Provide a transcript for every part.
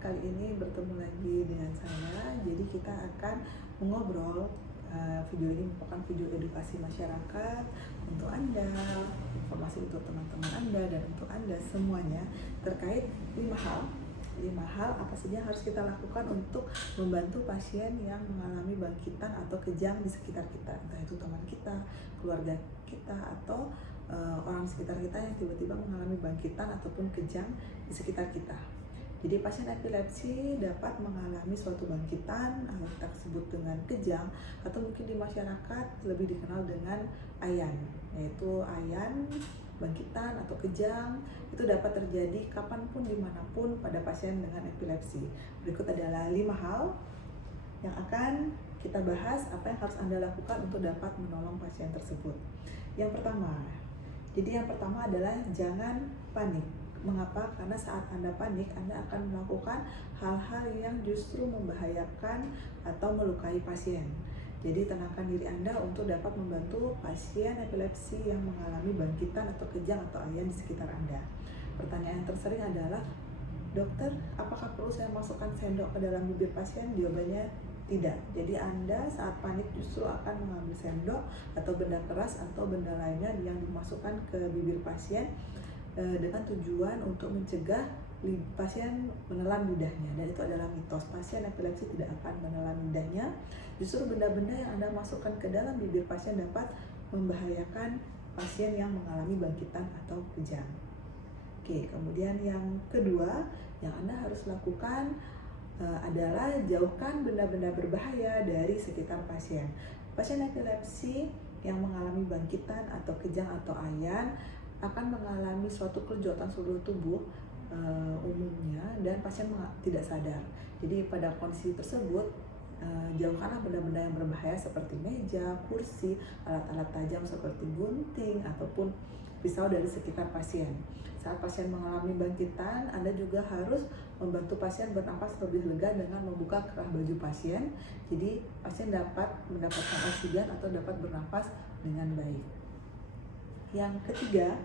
kali ini bertemu lagi dengan saya. Jadi kita akan mengobrol. Video ini merupakan video edukasi masyarakat untuk Anda, informasi untuk teman-teman Anda dan untuk Anda semuanya terkait 5 hal. 5 hal apa saja yang harus kita lakukan untuk membantu pasien yang mengalami bangkitan atau kejang di sekitar kita, entah itu teman kita, keluarga kita, atau orang sekitar kita yang tiba-tiba mengalami bangkitan ataupun kejang di sekitar kita. Jadi pasien epilepsi dapat mengalami suatu bangkitan atau kita sebut dengan kejang, atau mungkin di masyarakat lebih dikenal dengan ayan, yaitu ayan, bangkitan atau kejang itu dapat terjadi kapanpun dimanapun pada pasien dengan epilepsi. Berikut adalah 5 hal yang akan kita bahas apa yang harus Anda lakukan untuk dapat menolong pasien tersebut. Yang pertama adalah jangan panik. Mengapa? Karena saat Anda panik, Anda akan melakukan hal-hal yang justru membahayakan atau melukai pasien. Jadi tenangkan diri Anda untuk dapat membantu pasien epilepsi yang mengalami bangkitan atau kejang atau ayan di sekitar Anda. Pertanyaan yang tersering adalah, dokter, apakah perlu saya masukkan sendok ke dalam bibir pasien? Jawabannya tidak. Jadi Anda saat panik justru akan mengambil sendok atau benda keras atau benda lainnya yang dimasukkan ke bibir pasien dengan tujuan untuk mencegah pasien menelan lidahnya, dan itu adalah mitos. Pasien epilepsi tidak akan menelan lidahnya. Justru benda-benda yang Anda masukkan ke dalam bibir pasien dapat membahayakan pasien yang mengalami bangkitan atau kejang. Oke, kemudian yang kedua yang Anda harus lakukan adalah jauhkan benda-benda berbahaya dari sekitar pasien. Pasien epilepsi yang mengalami bangkitan atau kejang atau ayan akan mengalami suatu kelenjotan seluruh tubuh umumnya, dan pasien tidak sadar. Jadi pada kondisi tersebut jauhkanlah benda-benda yang berbahaya seperti meja, kursi, alat-alat tajam seperti gunting ataupun pisau dari sekitar pasien. Saat pasien mengalami bangkitan, Anda juga harus membantu pasien bernafas lebih lega dengan membuka kerah baju pasien. Jadi pasien dapat mendapatkan oksigen atau dapat bernafas dengan baik. Yang ketiga,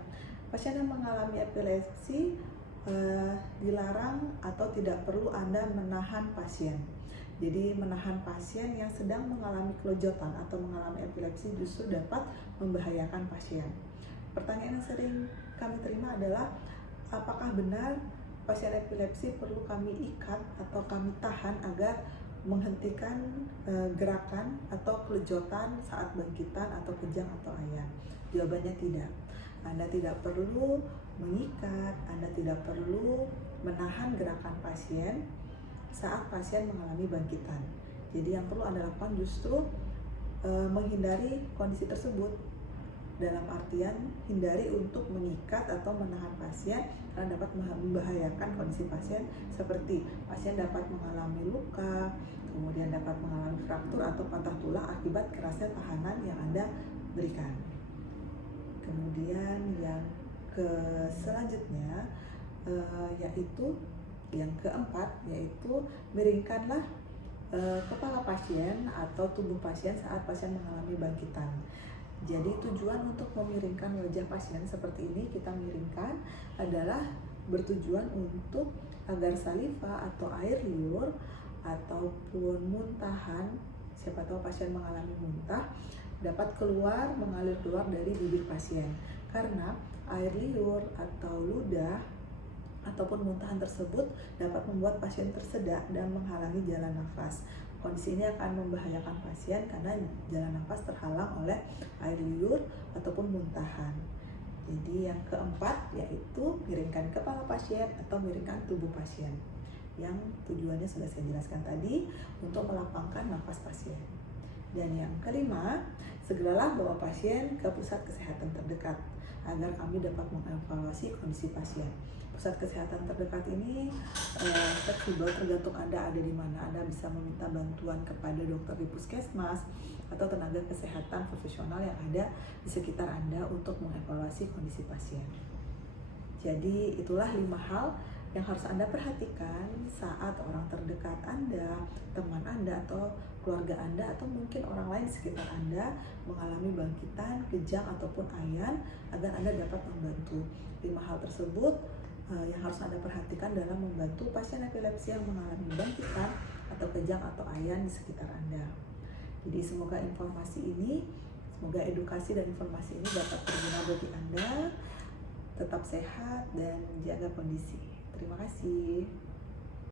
pasien yang mengalami epilepsi dilarang atau tidak perlu Anda menahan pasien. Jadi menahan pasien yang sedang mengalami kelojotan atau mengalami epilepsi justru dapat membahayakan pasien. Pertanyaan yang sering kami terima adalah, apakah benar pasien epilepsi perlu kami ikat atau kami tahan agar menghentikan gerakan atau kelejotan saat bangkitan atau kejang atau ayan? Jawabannya tidak. Anda tidak perlu mengikat, Anda tidak perlu menahan gerakan pasien saat pasien mengalami bangkitan. Jadi yang perlu Anda lakukan justru menghindari kondisi tersebut. Dalam artian hindari untuk mengikat atau menahan pasien karena dapat membahayakan kondisi pasien, seperti pasien dapat mengalami luka, kemudian dapat mengalami fraktur atau patah tulang akibat kerasnya tahanan yang Anda berikan. Kemudian yang selanjutnya yaitu yang keempat, yaitu miringkanlah kepala pasien atau tubuh pasien saat pasien mengalami bangkitan. Jadi tujuan untuk memiringkan wajah pasien seperti ini, kita miringkan adalah bertujuan untuk agar saliva atau air liur ataupun muntahan, siapa tahu pasien mengalami muntah, dapat mengalir keluar dari bibir pasien. Karena air liur atau ludah ataupun muntahan tersebut dapat membuat pasien tersedak dan menghalangi jalan nafas. Kondisi ini akan membahayakan pasien karena jalan nafas terhalang oleh air liur ataupun muntahan. Jadi yang keempat yaitu miringkan kepala pasien atau miringkan tubuh pasien, yang tujuannya sudah saya jelaskan tadi, untuk melapangkan nafas pasien. Dan yang kelima, segeralah bawa pasien ke pusat kesehatan terdekat agar kami dapat mengevaluasi kondisi pasien. Pusat kesehatan terdekat ini fleksibel, tergantung Anda ada di mana. Anda bisa meminta bantuan kepada dokter di puskesmas atau tenaga kesehatan profesional yang ada di sekitar Anda untuk mengevaluasi kondisi pasien. Jadi itulah 5 hal yang harus Anda perhatikan saat orang terdekat Anda, teman Anda, atau keluarga Anda, atau mungkin orang lain di sekitar Anda mengalami bangkitan, kejang, ataupun ayan, agar Anda dapat membantu. 5 hal tersebut yang harus Anda perhatikan dalam membantu pasien epilepsi yang mengalami bangkitan atau kejang atau ayan di sekitar Anda. Jadi semoga edukasi dan informasi ini dapat berguna bagi Anda. Tetap sehat dan jaga kondisi. Terima kasih.